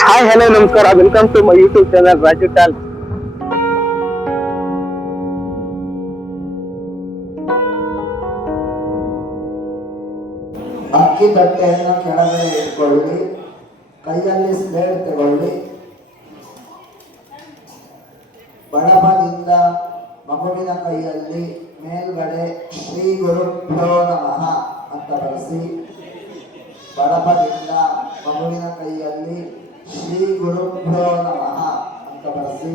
Hi hello ನಮಸ್ಕಾರ, welcome to my YouTube channel Raju ಟಾಲ್. ಅಕ್ಕಿ ತಟ್ಟೆಯನ್ನು ಕೆಳಗಡೆ ಇಟ್ಕೊಳ್ಳಿ, ಕೈಯಲ್ಲಿ ಸ್ಲೇಟ್ ತಗೊಳ್ಳಿ. ಬಡಪದಿಂದ ಮಗುವಿನ ಕೈಯಲ್ಲಿ ಮೇಲ್ಗಡೆ ಶ್ರೀ ಗುರುಭ್ಯೋ ನಮಃ ಅಂತ ಬರೆಸಿ. ಬಡಪದಿಂದ ಮಗುವಿನ ಕೈಯಲ್ಲಿ ಶ್ರೀ ಗುರುಭ್ಯೋ ನಮಃ ಅಂತ ಬರೆಸಿ.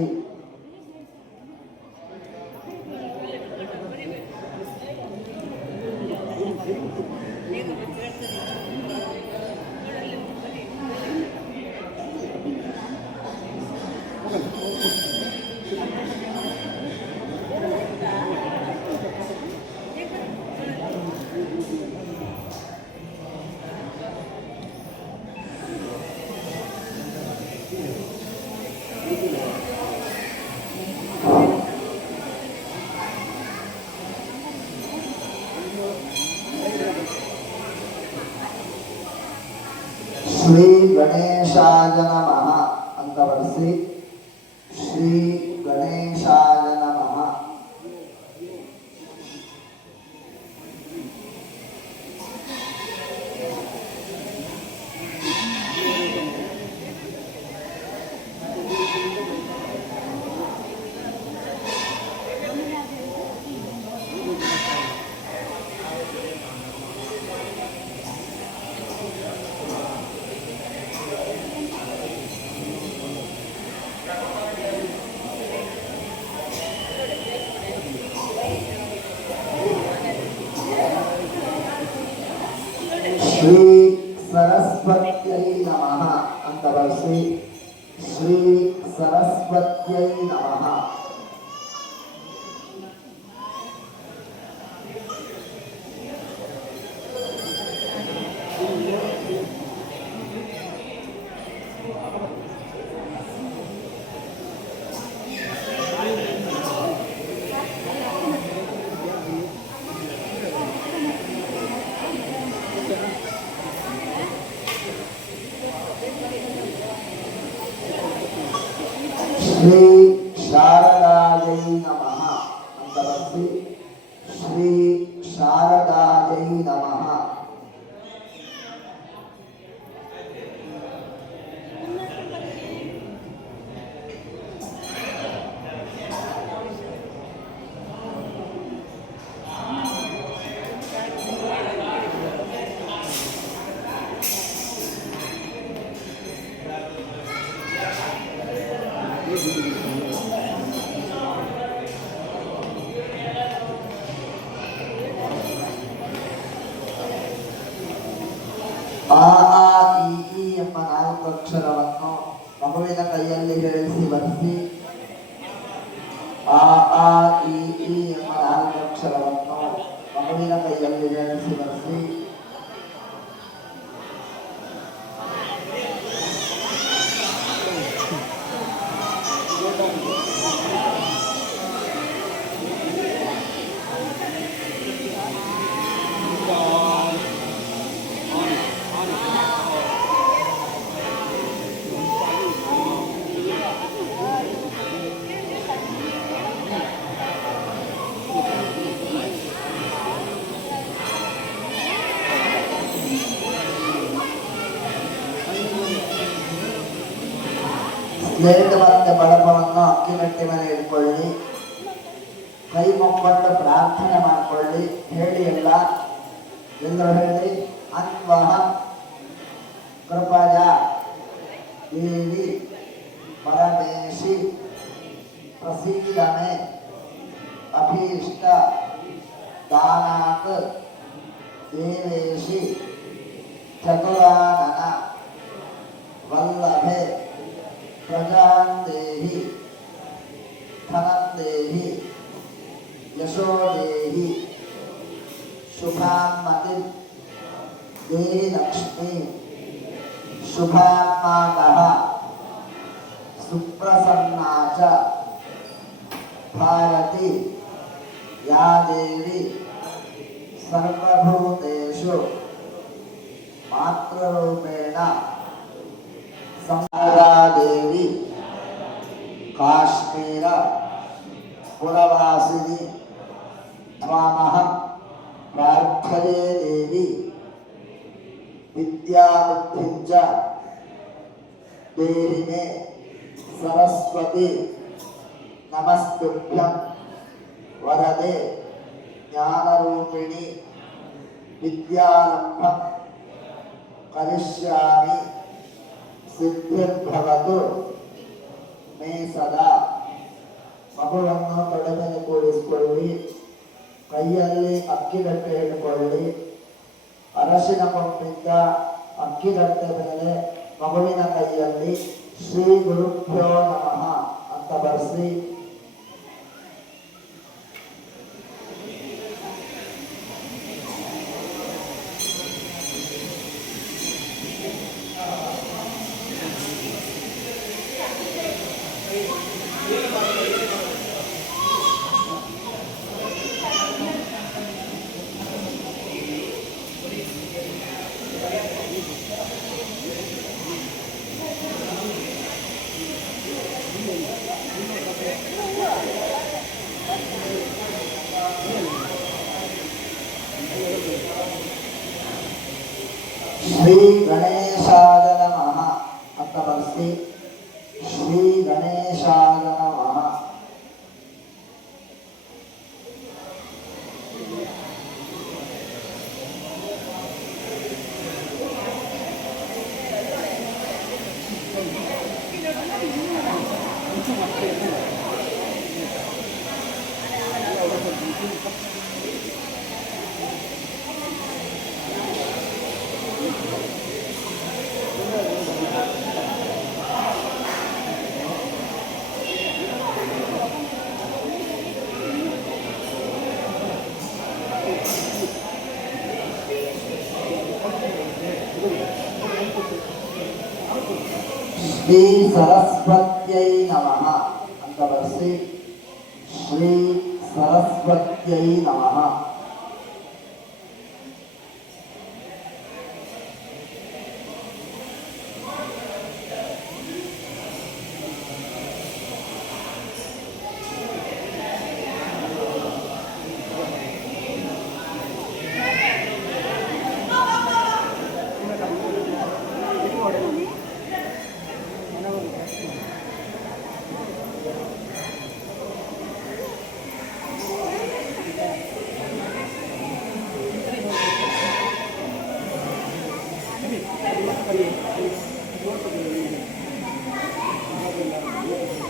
ಶ್ರೀ ಗಣೇಶಾಯ ನಮಃ ಅಂತ ಬರೆಸಿ. ಶ್ರೀ ಗಣೇಶಾಯ ನಮಃ. ಶ್ರೀ ಸರಸ್ವತ್ಯೈ ನಮಃ ಅಂತ ಬರೆಸಿ. ಶ್ರೀ ಸರಸ್ವತ್ಯೈ ನಮಃ. ಶ್ರೀ ಶಾರದಾಯೈ ನಮಃ ಅಂತ ಬರೆಸಿ. ಶ್ರೀ ಶಾರದಾಯೈ ನಮಃ. ಆ ಈ ಎಂಬ 4 ಅಕ್ಷರವನ್ನು ಮಗುವಿನ ಕೈಯಲ್ಲಿ ಹೇಳಿಸಿ ಬರೆಸಿ. ಆ ಈ ಎಂಬ 4 ಅಕ್ಷರವನ್ನು ಮಗುವಿನ ಕೈಯಲ್ಲಿ ಹೇಳಿಸಿ ಬರೆಸಿ. ಸ್ಲೇಟ್ ಮತ್ತೆ ಬಡಪವನ್ನು ಅಕ್ಕಿ ಗಟ್ಟಿ ಮೇಲೆ ಇಟ್ಕೊಳ್ಳಿ, ಕೈ ಮುಕ್ಕೊಂಡು ಪ್ರಾರ್ಥನೆ ಮಾಡಿಕೊಳ್ಳಿ. ಹೇಳಿ ಎಲ್ಲರೂ ಹೇಳಿ. ಅನ್ವಹ ಕೃಪಯ ದೇವಿ ಪರಮೇಶಿ ಪ್ರಸೀದಮೆ ಅಭೀಷ್ಟ ದಾನಾತ್ ದೇವೇಶಿ ಚತುರಾನನ ವಲ್ಲಭೆ ಪ್ರಜಾನ್ ದೇಹಿ ಧನಂ ದೇಹಿ ಯಶೋ ದೇಹಿ ಶುಭಾನ್ಮತಿ ದೇಹಿ ಲಕ್ಷ್ಮೀ ಶುಭಾತ್ಮಾಕಃ ಸುಪ್ರಸನ್ನಾ ಚ ಭಾರತಿ ಯಾ ದೇವಿ ಸರ್ವಭೂತೇಷು ಮಾತೃರೂಪೇಣ ಸಂಹಾರಾದೇವಿ ಕಾಶ್ಮೀರ ಪುರವಾಸಿನಿ ತ್ವಾಮಹಂ ಪ್ರಾರ್ಥಯೇ ದೇವಿ ವಿದ್ಯಾಬುದ್ಧಿಂಚ ದೇವಿ ಮೇ ಸರಸ್ವತಿ ನಮಸ್ತುಭ್ಯಂ ವರದೆ ಜ್ಞಾನರೂಪಿಣಿ ವಿದ್ಯಾರಂಭಂ ಕರಿಷ್ಯಾಮಿ ಸಿದ್ಧಿರ್ಭವತು ಮೇ ಸದಾ. ಮಗುವನ್ನು ತೊಡೆ ಮೇಲೆ ಕೂಡಿಸಿಕೊಳ್ಳಿ, ಕೈಯಲ್ಲಿ ಅಕ್ಕಿಗಟ್ಟೆ ಹಿಡ್ಕೊಳ್ಳಿ. ಅರಶಿನ ಕೊಂಬಿಂದ ಅಕ್ಕಿಗಟ್ಟೆ ಮೇಲೆ ಮಗುವಿನ ಕೈಯಲ್ಲಿ ಶ್ರೀ ಗುರುಭ್ಯೋ ನಮಃ ಅಂತ ಬರೆಸಿ ಶ್ರೀ ಗಣೇಶಾಯ ನಮಃ ಅಂತ ಬರೆಸಿ ಶ್ರೀ ಗಣೇಶಾಯ ನಮಃ. ಶ್ರೀ ಸರಸ್ವತ್ಯೈ ನಮಃ ಅಂತ ಬರೆಸಿ ಶ್ರೀ ಸರಸ್ವತ್ಯೈ ನಮಃ.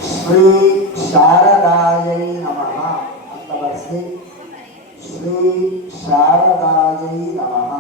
ಶ್ರೀ ಶಾರದಾಯೈ ನಮಃ ಅಂತ ಬರೆಸಿ ಶ್ರೀ ಶಾರದಾಯೈ ನಮಃ.